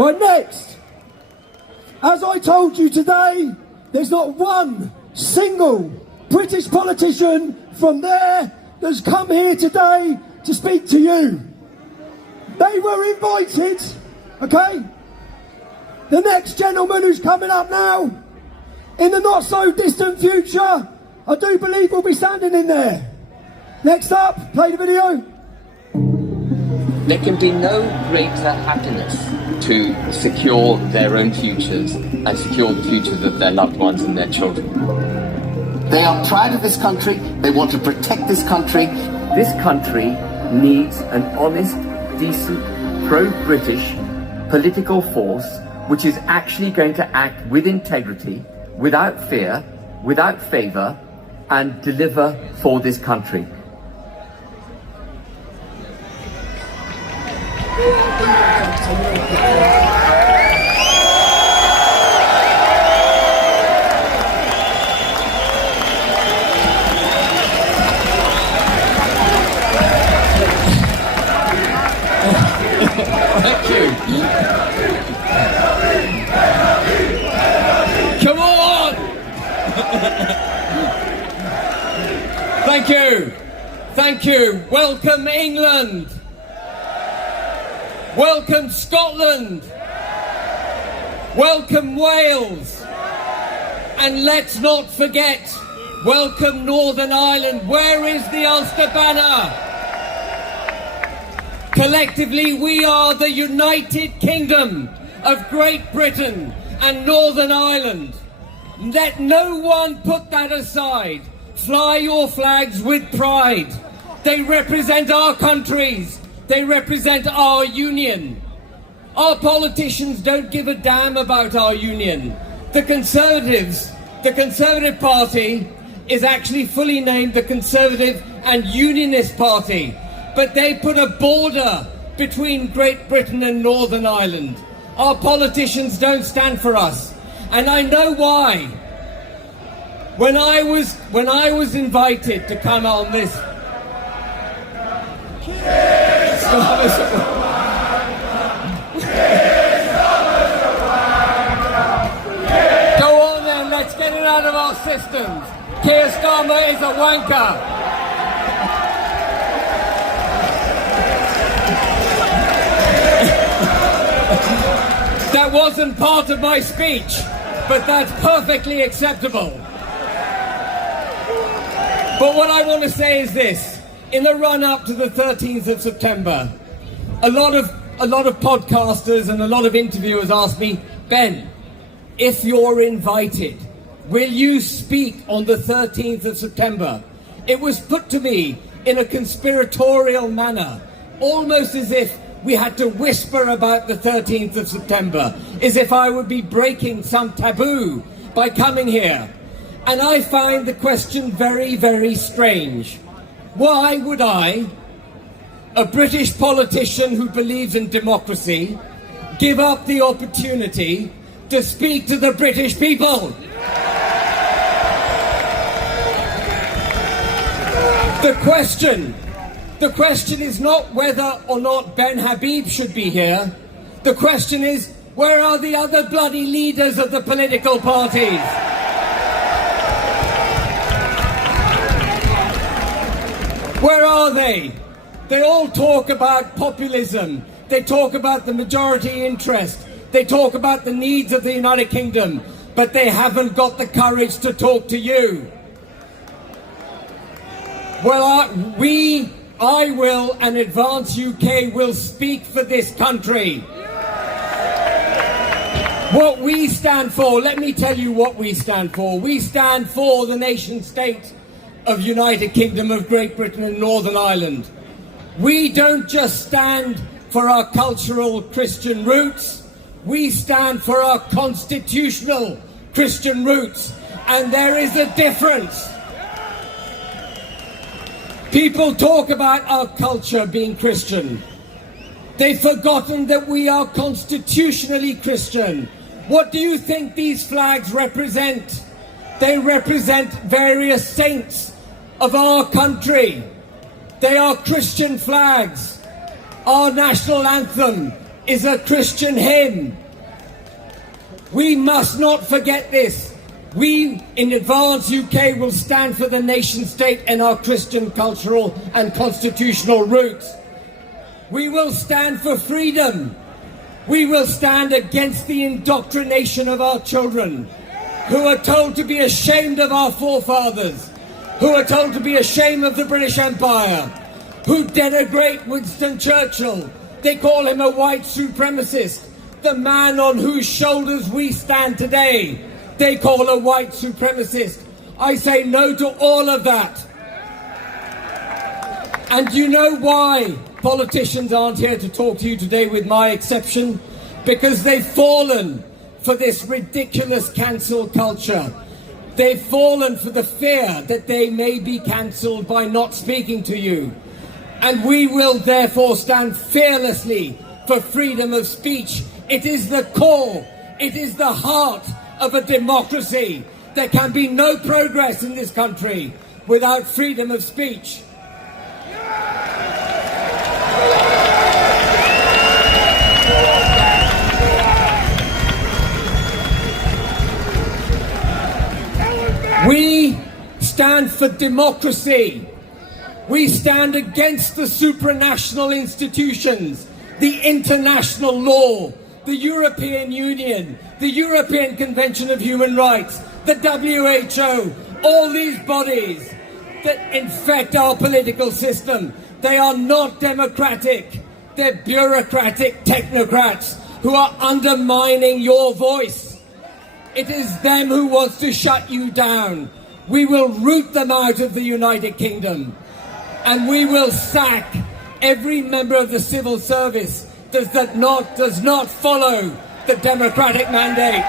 Right, next. As I told you today, there's not one single British politician from there that's come here today to speak to you. They were invited, okay? The next gentleman who's coming up now, in the not so distant future, I do believe will be standing in there. Next up, play the video. There can be no greater happiness to secure their own futures and secure the futures of their loved ones and their children. They are proud of this country. They want to protect this country. This country needs an honest, decent, pro-British political force which is actually going to act with integrity, without fear, without favour, and deliver for this country. Thank you. Come on! Thank you. Thank you. Welcome England. Welcome Scotland. Welcome Wales. And let's not forget, welcome Northern Ireland. Where is the Ulster banner? Collectively, we are the United Kingdom of Great Britain and Northern Ireland. Let no one put that aside. Fly your flags with pride. They represent our countries. They represent our union. Our politicians don't give a damn about our union. The Conservatives, the Conservative Party is actually fully named the Conservative and Unionist Party. But they put a border between Great Britain and Northern Ireland. Our politicians don't stand for us. And I know why. When I was invited to come on this Go on then, let's get it out of our systems. Keir Starmer is a wanker. That wasn't part of my speech, but that's perfectly acceptable. But what I want to say is this. In the run-up to the 13th of September, a lot of podcasters and a lot of interviewers asked me, Ben, if you're invited, will you speak on the 13th of September? It was put to me in a conspiratorial manner, almost as if we had to whisper about the 13th of September, as if I would be breaking some taboo by coming here. And I find the question very, very strange. Why would I, a British politician who believes in democracy, give up the opportunity to speak to the British people? The question is not whether or not Ben Habib should be here. The question is, where are the other bloody leaders of the political parties? Where are they? They all talk about populism. They talk about the majority interest. They talk about the needs of the United Kingdom, but they haven't got the courage to talk to you. Well, I will, and Advance UK will speak for this country. What we stand for, let me tell you what we stand for. We stand for the nation state of United Kingdom of Great Britain and Northern Ireland. We don't just stand for our cultural Christian roots, we stand for our constitutional Christian roots, and there is a difference. People talk about our culture being Christian. They've forgotten that we are constitutionally Christian. What do you think these flags represent? They represent various saints of our country. They are Christian flags. Our national anthem is a Christian hymn. We must not forget this. We in Advance UK will stand for the nation state and our Christian cultural and constitutional roots. We will stand for freedom. We will stand against the indoctrination of our children, who are told to be ashamed of our forefathers, who are told to be ashamed of the British Empire, who denigrate Winston Churchill. They call him a white supremacist, the man on whose shoulders we stand today. They call a white supremacist. I say no to all of that. And you know why politicians aren't here to talk to you today, with my exception? Because they've fallen for this ridiculous cancel culture. They've fallen for the fear that they may be cancelled by not speaking to you. And we will therefore stand fearlessly for freedom of speech. It is the core, it is the heart of a democracy. There can be no progress in this country without freedom of speech. We stand for democracy. We stand against the supranational institutions, the international law, the European Union, the European Convention of Human Rights, the WHO, all these bodies that infect our political system. They are not democratic. They're bureaucratic technocrats who are undermining your voice. It is them who wants to shut you down. We will root them out of the United Kingdom, and we will sack every member of the civil service that does not follow the democratic mandate.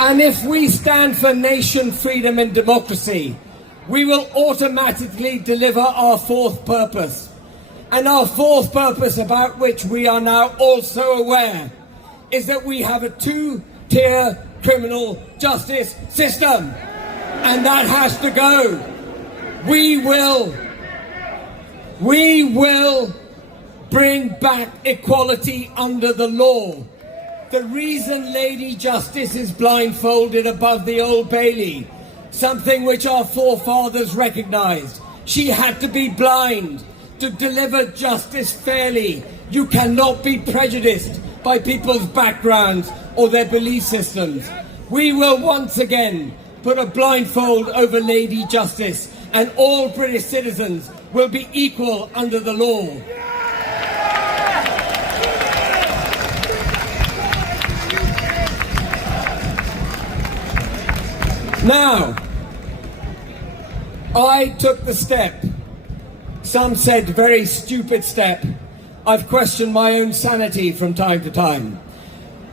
And if we stand for nation, freedom and democracy, we will automatically deliver our fourth purpose. And our fourth purpose, about which we are now also aware, is that we have a two-tier criminal justice system. And that has to go. We will bring back equality under the law. The reason Lady Justice is blindfolded above the Old Bailey, something which our forefathers recognized. She had to be blind to deliver justice fairly. You cannot be prejudiced by people's backgrounds or their belief systems. We will once again put a blindfold over Lady Justice, and all British citizens will be equal under the law. Now, I took the step. Some said very stupid step. I've questioned my own sanity from time to time.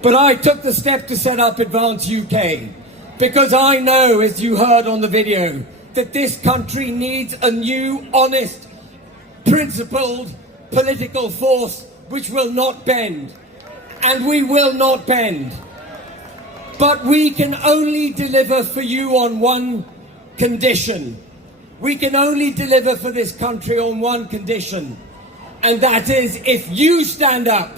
But I took the step to set up Advance UK because I know, as you heard on the video, that this country needs a new, honest, principled political force which will not bend. And we will not bend. But we can only deliver for you on one condition. We can only deliver for this country on one condition. And that is if you stand up.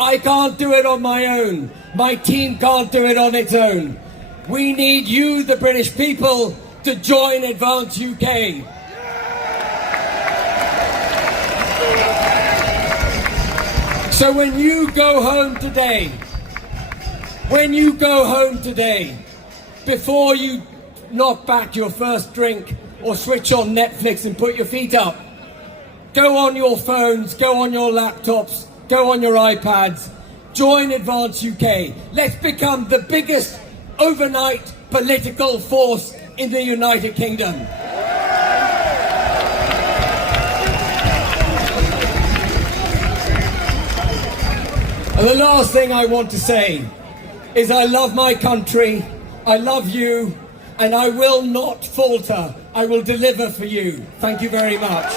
I can't do it on my own. My team can't do it on its own. We need you, the British people, to join Advance UK. So when you go home today, before you knock back your first drink or switch on Netflix and put your feet up, go on your phones, go on your laptops, go on your iPads, join Advance UK. Let's become the biggest overnight political force in the United Kingdom. And the last thing I want to say is I love my country, I love you, and I will not falter. I will deliver for you. Thank you very much.